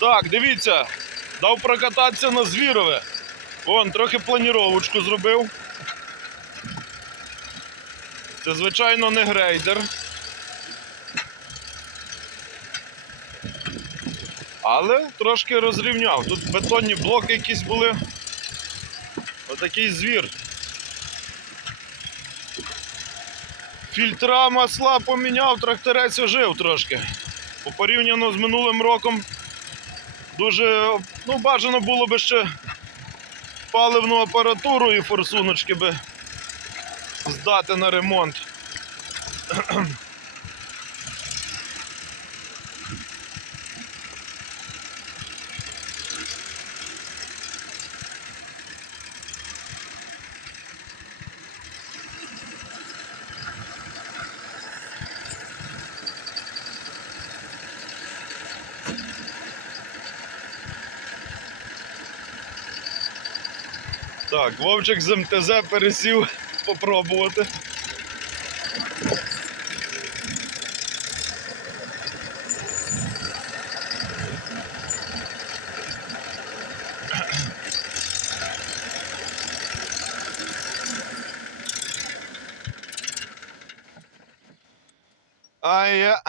Так, дивіться, дав прокататися на звірове. Вон, трохи планіровочку зробив. Це, звичайно, не грейдер. Але трошки розрівняв. Тут бетонні блоки якісь були. Отакий звір. Фільтра масла поміняв, тракторець ожив трошки. По порівняно з минулим роком дуже ну, бажано було би ще паливну апаратуру і форсуночки би здати на ремонт. Так, Вовчик з МТЗ пересів попробувати. А я